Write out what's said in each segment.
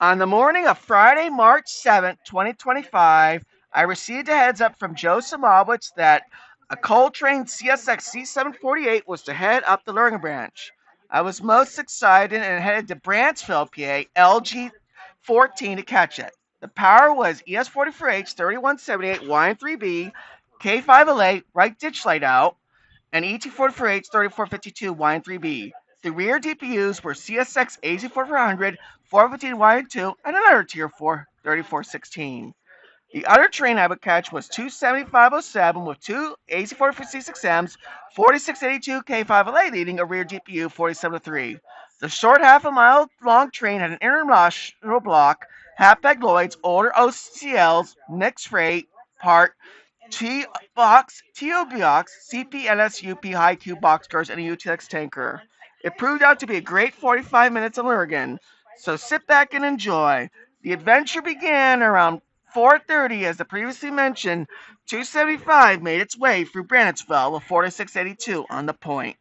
On the morning of Friday, March 7th, 2025, I received a heads up from Joe Samowitz that a coal train CSX C748 was to head up the Lurgan Branch. I was most excited and headed to Brandtsville, PA, LG14 to catch it. The power was ES44H 3178 Y3B, K5LA, right ditchlight out, and ET44H 3452 Y3B. The rear DPUs were CSX AC4400, 415Y2, and another Tier 4 3416. The other train I would catch was 27507 with two AC44C6Ms, 4682 K5LA leading a rear DPU 4703. The short half a mile long train had an international block, Hapag Lloyd's, older OOCLs, mixed freight, part, TBOX, TOBX, NS Highcube boxcars, and a UTLX tanker. It proved out to be a great 45 minutes in Lurgan, so sit back and enjoy. The adventure began around 4:30, as the previously mentioned 275 made its way through Brandtsville with 4682 on the point.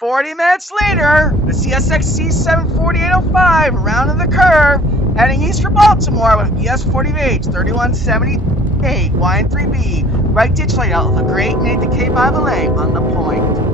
"40 minutes later, the CSX C74805 rounded the curve, heading east for Baltimore with ES40H 3178 Y3B, right ditchlight out of a great made the K5LA on the point."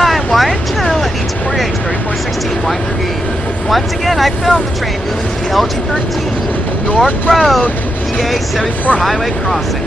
Y2, and ET48, 3416, Y3B. Once again, I filmed the train moving to the LG13 York Road, PA 74 highway crossing.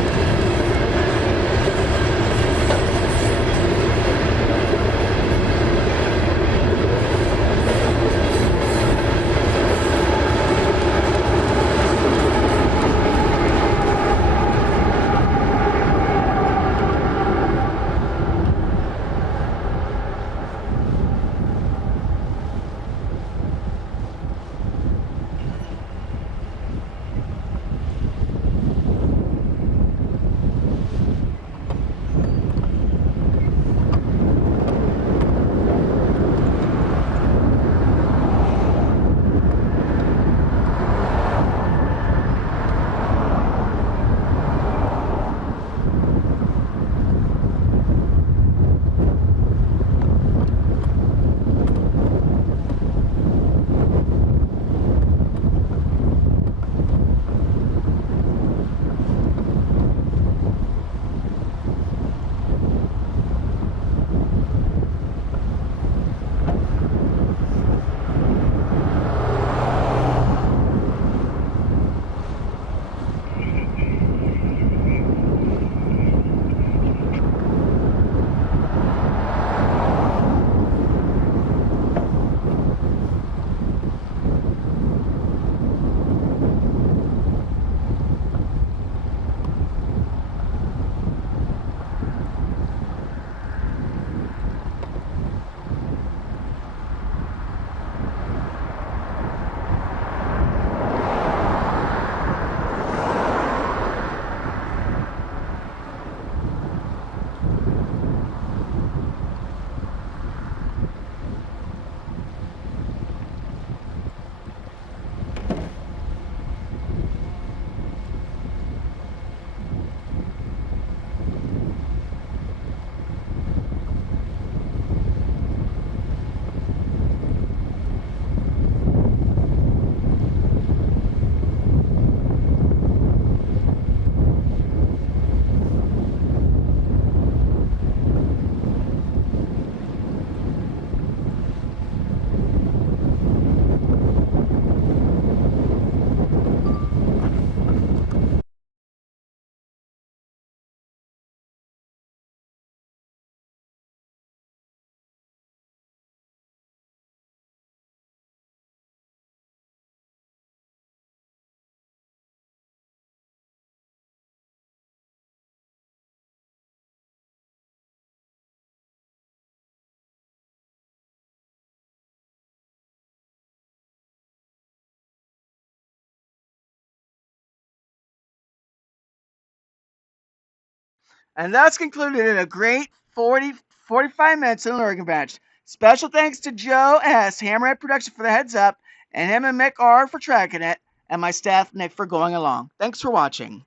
And that's concluded in a great 45 minutes in Lurgan Branch. Special thanks to Joe S. Hammerhead Production for the heads up, and him and Mick R. for tracking it, and my staff Nick for going along. Thanks for watching.